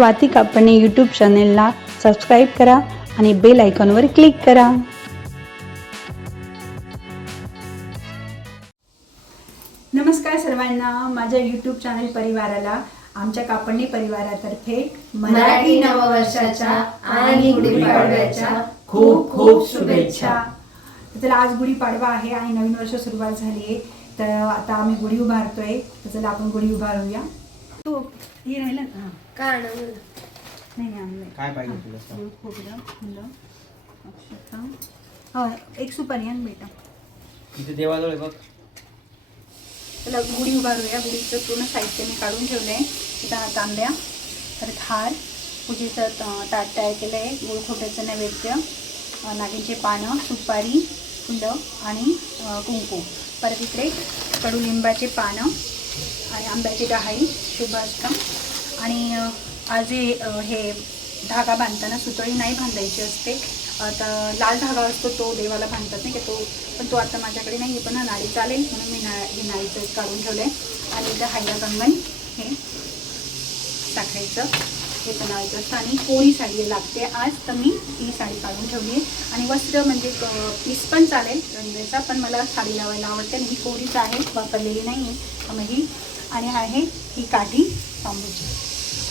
Swati Kapane YouTube चॅनेलला subscribe करा आणि बेल आयकॉनवर क्लिक करा. नमस्कार सर्वांना माझ्या यूट्यूब चॅनेल परिवाराला आमच्या कापडणी परिवारातर्फे मराठी नववर्षाच्या आणि गुढीपाडव्याच्या खूप खूप शुभेच्छा. तर आज गुढीपाडवा आहे आणि नवीन वर्ष सुरुवात झाली आहे तर आता आम्ही गुढी उभारतोय. तर चला आपण गुढी उभारूया. तो हे राहिलं का? का आणलं? नाही नाही आणलंय. काय पाहिजे तुला? हा, सांग? खोबरं फुलं अक्षता. हो एक सुपारी आण बेटा. इथे देवाजवळ आहे बघ. त्याला गुढी उभारूया. गुढीचं पूर्ण साहित्य मी काढून ठेवलं आहे इथं तांब्या परत हार पूजेचं त- ताट तयार केलं आहे गुळ खोट्याचं नैवेद्य अं, नागिनचे पानं सुपारी फुलं आणि अं, कुंकू. परत इकडे कडुलिंबाचे पानं आणि आंब्याची डहाळी असतं आणि आज हे धागा बांधताना सुतळी नाही बांधायची असते. आता लाल धागा असतो तो देवाला बांधतात नाही का तो पण तो आता माझ्याकडे नाही आहे पण हा नाळी चालेल म्हणून मी ना हे नाळीचं काढून ठेवलं आहे आणि इथं कंगण हे टाकायचं. हे पण लावायचं असतं. आणि कोळी साडी लागते आज तर मी ही साडी काढून ठेवली आहे. आणि वस्त्र म्हणजे पीस पण चालेल रंगाचा पण मला साडी लावायला आवडते आणि ही कोरीच आहे वापरलेली नाही आहे. ही आणि आहे ही काठी तांबूची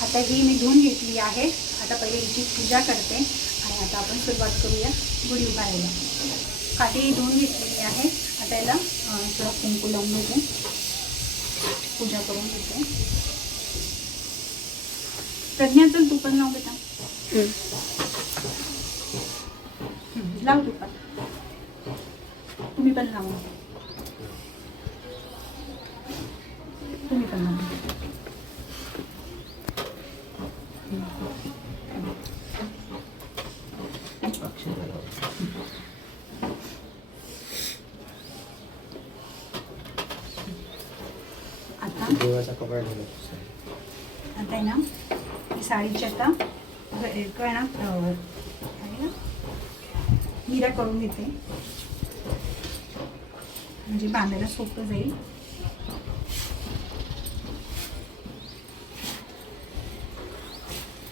आता ही मी धुवून घेतली आहे. आता पहिले हिची पूजा करते. आणि आता आपण सुरुवात करूया गुढी उभारायला. काठी धुवून घेतलेली आहे. आता याला थोडं कुंकू लावून घेते. पूजा करून घेते. प्रज्ञा चल तू पण लाव बेटा. हं, लाव तू पण. तुम्ही पण लावा तुम्ही पण लावा आता देवाचा कपडा ठेवला आता आहे ना ही साडीची आता ग- ना मिरा करून घेते. म्हणजे बांधायला सोपं जाईल.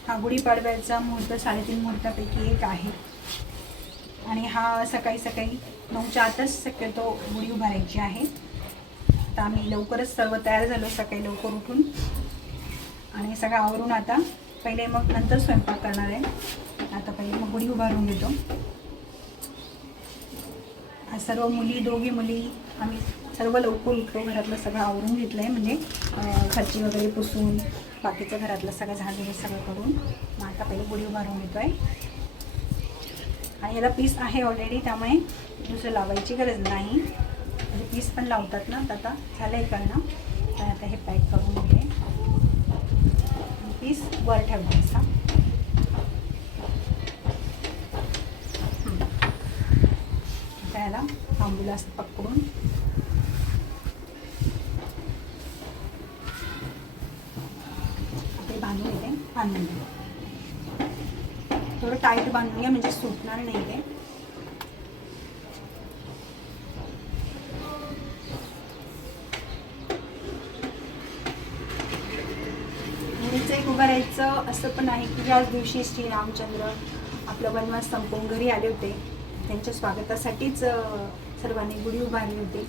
हा गुढीपाडव्याचा मुहूर्त साडेतीन मुहूर्तापैकी एक आहे. आणि हा सकाळी सकाळी नऊच्या आतच शक्यतो गुढी उभारायची आहे. आता आम्ही लवकरच सर्व तयार झालो सकाळी लवकर उठून. आणि सगळं आवरून आता पहिले मग नंतर स्वयंपाक करणार आहे. आता पहिले मग गुढी उभारून घेतो. आज सर्व मुली दोघी मुली आम्ही सर्व लवकर उठलो घरातलं सगळं आवरून घेतलं आहे म्हणजे खर्ची वगैरे पुसून बाकीचं घरातलं सगळं झालेलं सगळं करून मग आता पहिले गुढी उभारून घेतो आहे आणि याला पीस आहे ऑलरेडी त्यामुळे दुसरं लावायची गरज नाही. पीस पण लावतात ना तर आता झालं आहे तर आता हे पॅक करून घेते. पीस वर ठेवायचा हं. आता तांबूला असं पकडून. ते बांधून येते बांधून थोडं टाईट बांधूया म्हणजे सुटणार नाही ते उभारायचं असं पण आहे की याच दिवशी श्री रामचंद्र आपलं वनवास संपवून घरी आले होते. त्यांच्या स्वागतासाठीच सर्वांनी गुढी उभारली होती.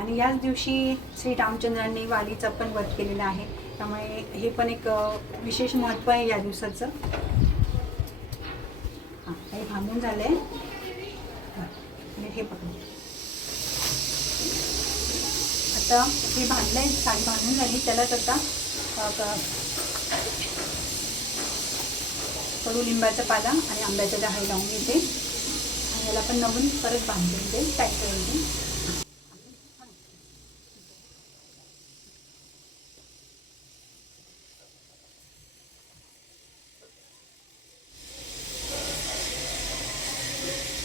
आणि याच दिवशी श्री रामचंद्रांनी वालीचा पण वध केलेला आहे. त्यामुळे हे पण एक विशेष महत्त्व आहे या दिवसाचं. हां हे भांबून झालं आहे हे पकडून. आता हे बांधलं आहे साडी बांधून झाली त्यालाच आता आता कडुलिंबाचा पाला आणि आंब्याच्या डहाळी लावून घेते. आणि याला पण नवीन परत बांधून घेते पॅक करून घेते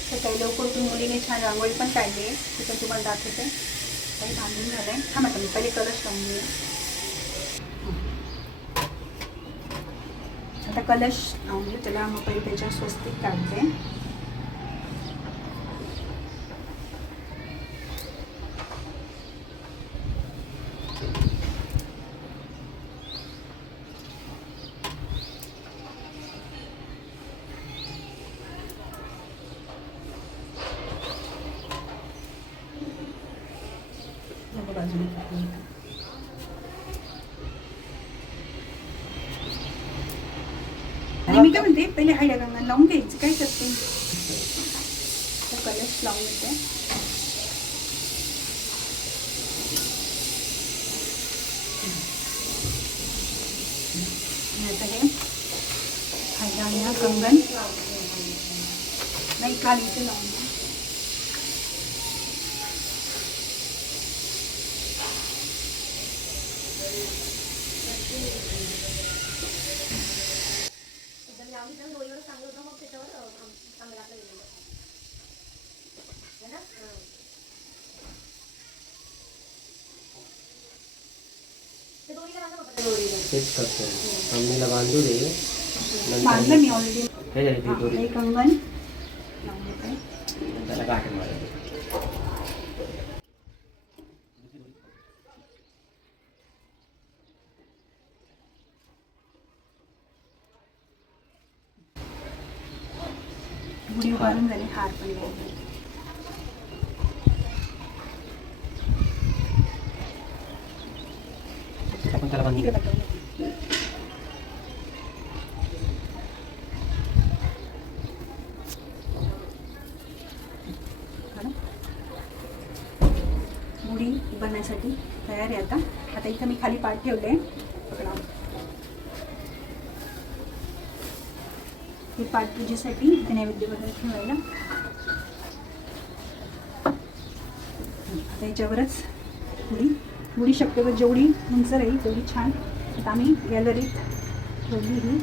तर काही लवकर उठून मुलीने छान रांगोळी पण काढली आहे. ती पण तुम्हाला दाखवते. काही बांधून झालं आहे हा तुम्ही पहिले कलश लावून घेऊया आता कलश त्याला मग पहिले त्याच्यावर स्वस्तिक काढते भाजून घेतली आणि मी काय म्हणते पहिले हायड्या गंगा लावून घ्यायचं काय करते? कलर्स लावून घेते हे कंगन. नाही खाली लावून Thank you. तेच करतो मम्मीला बांधू दे. बांधलं मी ऑलरेडी हे झाली ती दोरी त्याला गाठ मारायची झाली हार पण लावून आपण त्याला गुढी बनण्यासाठी तयार आहे आता. आता इथं मी खाली पाठ ठेवले हे पाठ पूजेसाठी नैवेद्य वगैरे ठेवायला. आता याच्यावरच गुढी गुढी शक्यतो जेवढी उंच राहील तेवढी छान. आता आम्ही गॅलरीत ठेवली ही.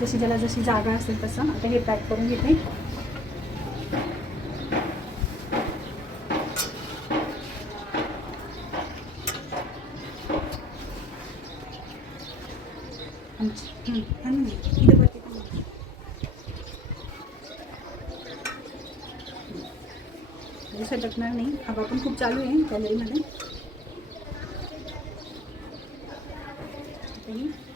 जशी ज्याला जशी जागा असेल तसं. आता हे पॅक करून घेते आमची- हं, हं, जसं नाही. हवा पण खूप चालू आहे कॅलरीमध्ये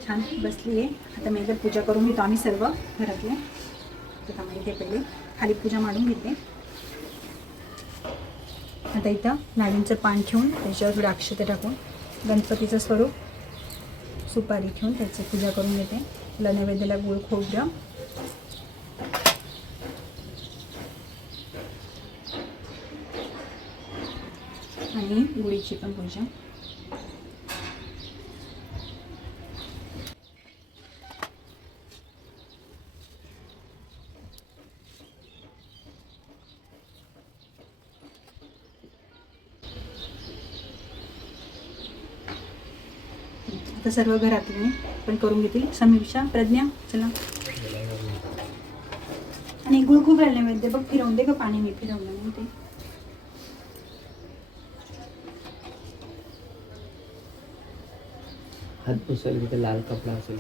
छान बसली आहे. आता मी जर पूजा करून घेतो आम्ही सर्व घरातले. आता मी इथे पहिले खाली पूजा मांडून घेते. आता इथं नाळींचं पान ठेवून त्याच्यावर थोडं अक्षते टाकून गणपतीचं स्वरूप सुपारी ठेवून त्याची पूजा करून घेते. त्याला नैवेद्याला गुळ खोबरं आणि गुळीची पण पूजा आता सर्व घरातले पण करून घेतील. समीक्षा प्रज्ञा चला. आणि गुळ खूप राहिले माहिती बघ फिरवून दे का पाणी मी फिरवलं नाही ते. हात पुसायला तिथे लाल कपडा असेल.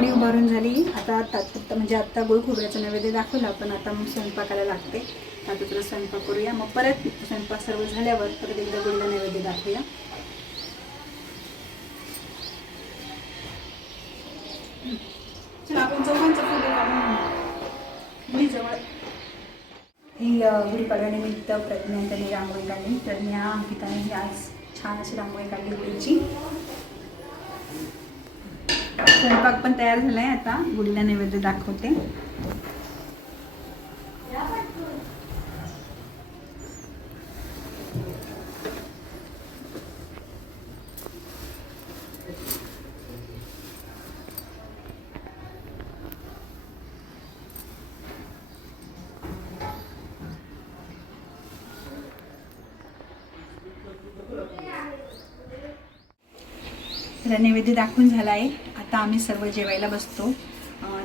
गुढी उभारून झाली. आता तात्पुरतं म्हणजे आता गुळ खोबऱ्याचं नैवेद्य दाखवला पण आता मग स्वयंपाकाला लागते. आता तुला स्वयंपाक करूया. मग परत स्वयंपाक सर्व झाल्यावर परत एकदा गुळला नैवेद्य दाखवूया. आपण चौघांचं काढून ही अ, गुढीपाडव्यानिमित्त प्रज्ञा त्यांनी रांगोळी काढली. प्रज्ञा अंकिताने ही आज छान अशी रांगोळी काढली गुढीची स्वयंपाक पण तयार झालाय आता. गुढीला नैवेद्य दाखवते. नैवेद्य दाखवून झाला आहे आत्ता आम्ही सर्व जेवायला बसतो.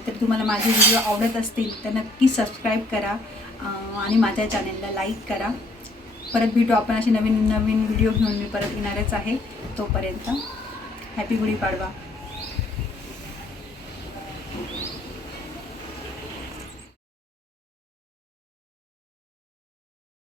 तर तुम्हाला माझे व्हिडिओ आवडत असतील तर नक्की सबस्क्राईब करा. आणि माझ्या चॅनलला लाईक करा. परत भेटू आपण असे नवीन नवीन व्हिडिओ घेऊन. मी परत येणारच आहे. तोपर्यंत हॅपी गुढीपाडवा.